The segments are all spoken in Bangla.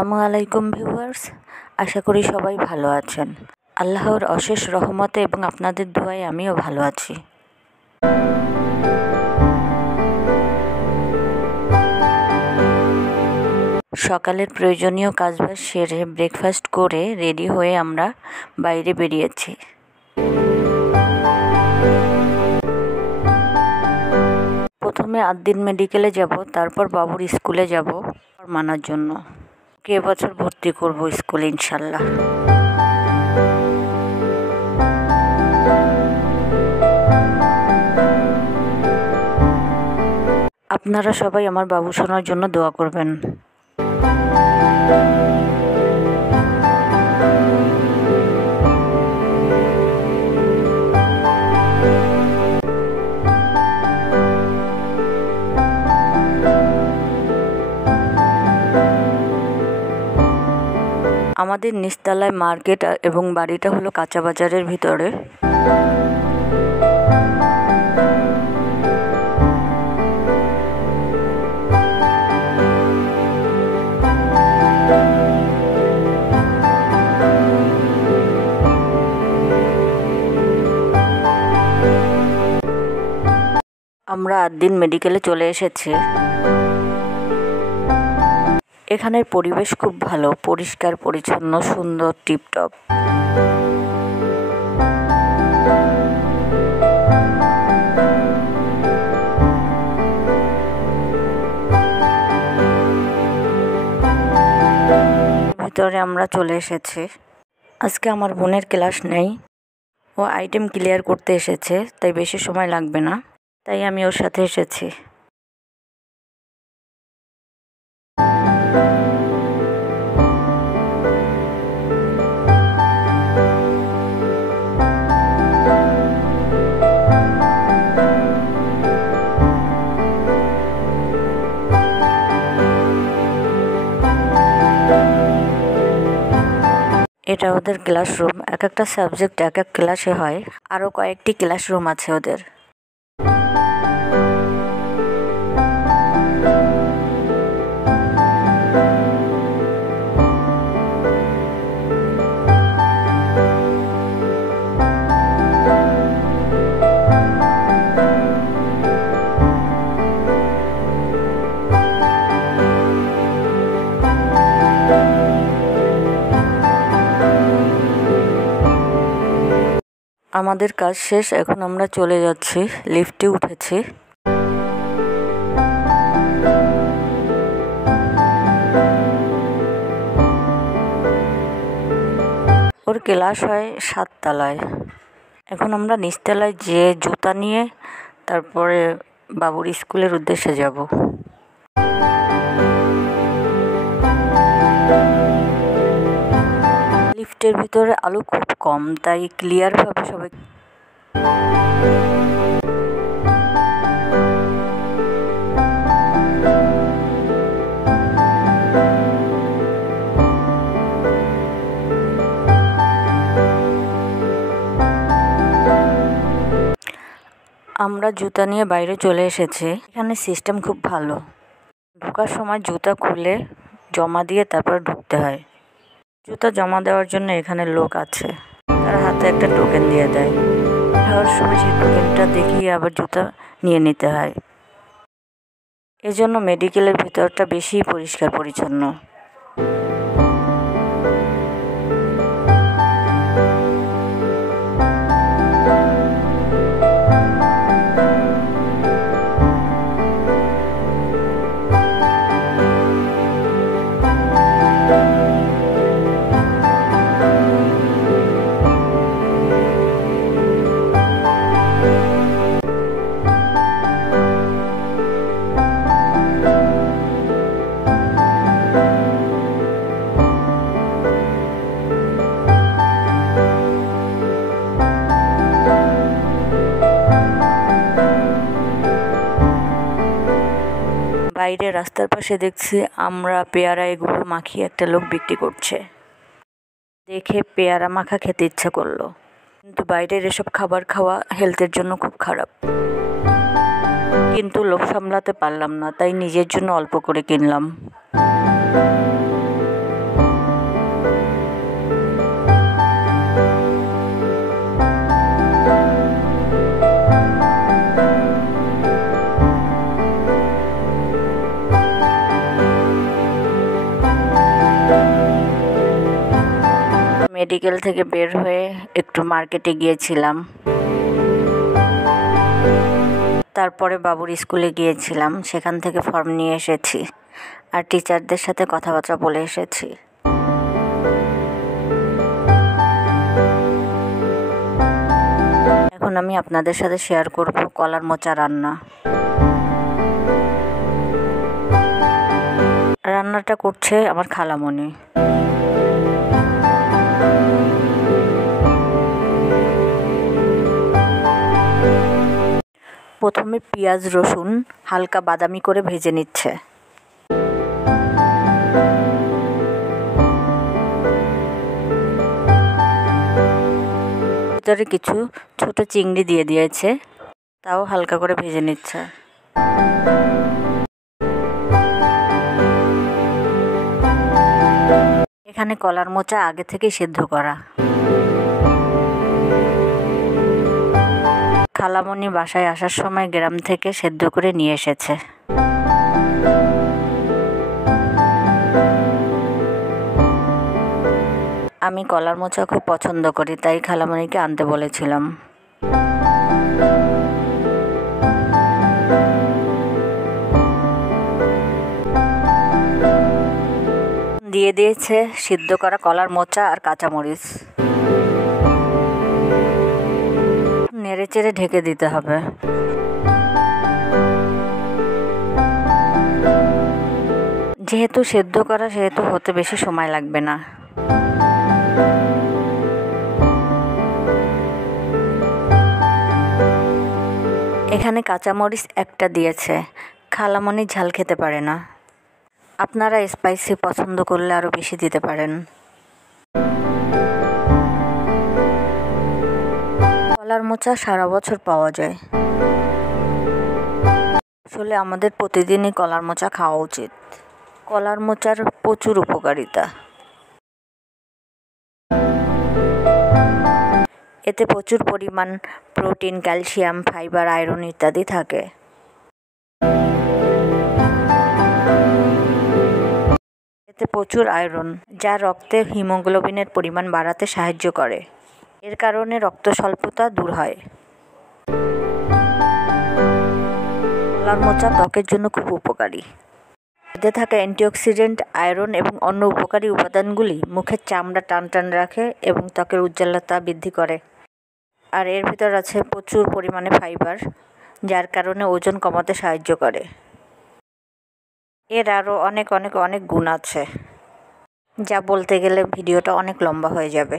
আসসালামু আলাইকুম ভিউয়ার্স, আশা করি সবাই ভালো আছেন। আল্লাহর অশেষ রহমতে এবং আপনাদের দোয়ায় আমিও ভালো আছি। সকালের প্রয়োজনীয় কাজবাজ সেরে ব্রেকফাস্ট করে রেডি হয়ে আমরা বাইরে বেরিয়েছি। প্রথমে আদ্দিন মেডিকেলে যাব, তারপর বাবুর স্কুলে যাব মানার জন্য। এবছর ভর্তি করব স্কুলে ইনশাল্লাহ। আপনারা সবাই আমার বাবু সোনার জন্য দোয়া করবেন। আমাদের নিচতলায় মার্কেট এবং বাড়িটা হলো কাঁচা বাজারের ভিতরে। আমরা আদ্দিন মেডিকেলে চলে এসেছি। এখানের পরিবেশ খুব ভালো, পরিষ্কার পরিচ্ছন্ন, সুন্দর, টিপটপ। ভিতরে আমরা চলে এসেছি। আজকে আমার বোনের ক্লাস নেই, ও আইটেম ক্লিয়ার করতে এসেছে, তাই বেশি সময় লাগবে না, তাই আমি ওর সাথে এসেছি। এটা ওদের ক্লাসরুম। এক একটা সাবজেক্ট এক এক ক্লাসে হয়, আরও কয়েকটি ক্লাসরুম আছে ওদের। আমাদের কাজ শেষ, এখন আমরা চলে যাচ্ছি। লিফটে উঠেছি। ওর ক্লাস হয় 7 তলায়। এখন আমরা নিচতলায় যেয়ে জুতা নিয়ে তারপরে বাবুর স্কুলের উদ্দেশ্যে যাব। লিফটের ভিতরে আলো খুব কম, তাই ক্লিয়ারভাবে সবাই আমরা জুতা নিয়ে বাইরে চলে এসেছি। এখানে সিস্টেম খুব ভালো। ঢোকার সময় জুতা খুলে জমা দিয়ে তারপর ঢুকতে হয়। জুতা জমা দেওয়ার জন্য এখানে লোক আছে, তার হাতে একটা টোকেন দিয়ে দেয়। খাওয়ার সময় সেই টোকেনটা দেখিয়ে আবার জুতা নিয়ে নিতে হয়। এজন্য মেডিকেলের ভিতরটা বেশি পরিষ্কার পরিচ্ছন্ন। বাইরে রাস্তার পাশে দেখছি আমরা পেয়ারা এগুলো মাখিয়ে একটা লোক বিক্রি করছে। দেখে পেয়ারা মাখা খেতে ইচ্ছা করলো, কিন্তু বাইরের এসব খাবার খাওয়া হেলথের জন্য খুব খারাপ। কিন্তু লোভ সামলাতে পারলাম না, তাই নিজের জন্য অল্প করে কিনলাম। মেডিকেল থেকে বের হয়ে একটু মার্কেটে গিয়েছিলাম, তারপরে বাবুর স্কুলে গিয়েছিলাম, সেখান থেকে ফর্ম নিয়ে এসেছি আর টিচারদের সাথে কথাবার্তা বলে এসেছি। এখন আমি আপনাদের সাথে শেয়ার করব কলার মোচা রান্না। রান্নাটা করছে আমার খালামণি। প্রথমে পেঁয়াজ রসুন হালকা বাদামি করে ভেজে নিচ্ছে। ভিতরে কিছু ছোট চিংড়ি দিয়ে দিয়েছে, তাও হালকা করে ভেজে নিচ্ছে। এখানে কলার মোচা আগে থেকেই সেদ্ধ করা। খালামণি বাসায় আসার সময় গ্রাম থেকে সেদ্ধ করে নিয়ে এসেছে। আমি কলার মোচা খুব পছন্দ করি, তাই খালামণিকে আনতে বলেছিলাম। দিয়ে দিয়েছে সিদ্ধ করা কলার মোচা আর কাঁচামরিচ। নেড়ে চেড়ে ঢেকে দিতে হবে। যেহেতু সেদ্ধ করা, সেহেতু হতে বেশি সময় লাগবে না। এখানে কাঁচামরিচ একটা দিয়েছে, খালামণি ঝাল খেতে পারে না। আপনারা স্পাইসি পছন্দ করলে আরও বেশি দিতে পারেন। কলার মোচা সারা বছর পাওয়া যায়। আসলে আমাদের প্রতিদিনই কলার মোচা খাওয়া উচিত। কলার মোচার প্রচুর উপকারিতা। এতে প্রচুর পরিমাণ প্রোটিন, ক্যালসিয়াম, ফাইবার, আয়রন ইত্যাদি থাকে। এতে প্রচুর আয়রন, যা রক্তে হিমোগ্লোবিনের পরিমাণ বাড়াতে সাহায্য করে। এর কারণে রক্ত স্বল্পতা দূর হয়। কলার মোচা ত্বকের জন্য খুব উপকারী। এতে থাকা অ্যান্টিঅক্সিডেন্ট, আয়রন এবং অন্য উপকারী উপাদানগুলি মুখের চামড়া টান টান রাখে এবং ত্বকের উজ্জ্বলতা বৃদ্ধি করে। আর এর ভিতর আছে প্রচুর পরিমাণে ফাইবার, যার কারণে ওজন কমাতে সাহায্য করে। এর আরও অনেক অনেক অনেক গুণ আছে, যা বলতে গেলে ভিডিওটা অনেক লম্বা হয়ে যাবে।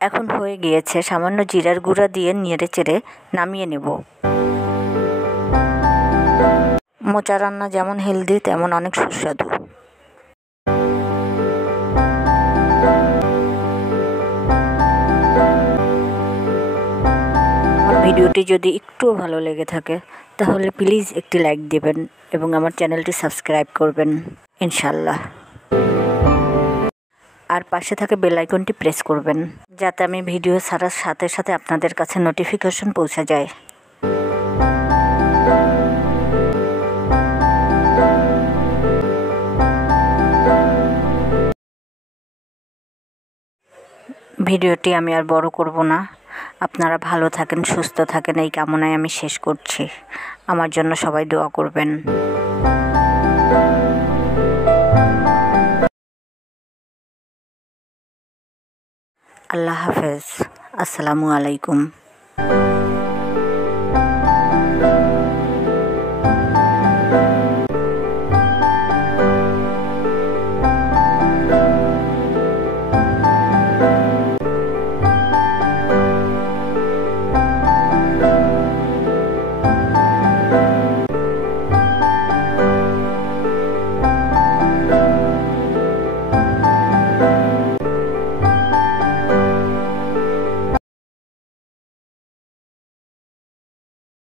এখন হয়ে গিয়েছে, সামান্য জিরার গুঁড়া দিয়ে নেড়ে চেড়ে নামিয়ে নেব। মোচা রান্না যেমন হেলদি, তেমন অনেক সুস্বাদু। আমার ভিডিওটি যদি একটুও ভালো লেগে থাকে তাহলে প্লিজ একটি লাইক দেবেন এবং আমার চ্যানেলটি সাবস্ক্রাইব করবেন ইনশাল্লাহ। আর পাশে থাকা বেল আইকনটি প্রেস করবেন, যাতে আমি ভিডিও ছাড়ার সাথে সাথে আপনাদের কাছে নোটিফিকেশন পৌঁছে যায়। ভিডিওটি আমি আর বড় করব না। আপনারা ভালো থাকেন, সুস্থ থাকেন, এই কামনায় আমি শেষ করছি। আমার জন্য সবাই দোয়া করবেন। আল্লাহ হাফেজ। আসসালামু আলাইকুম।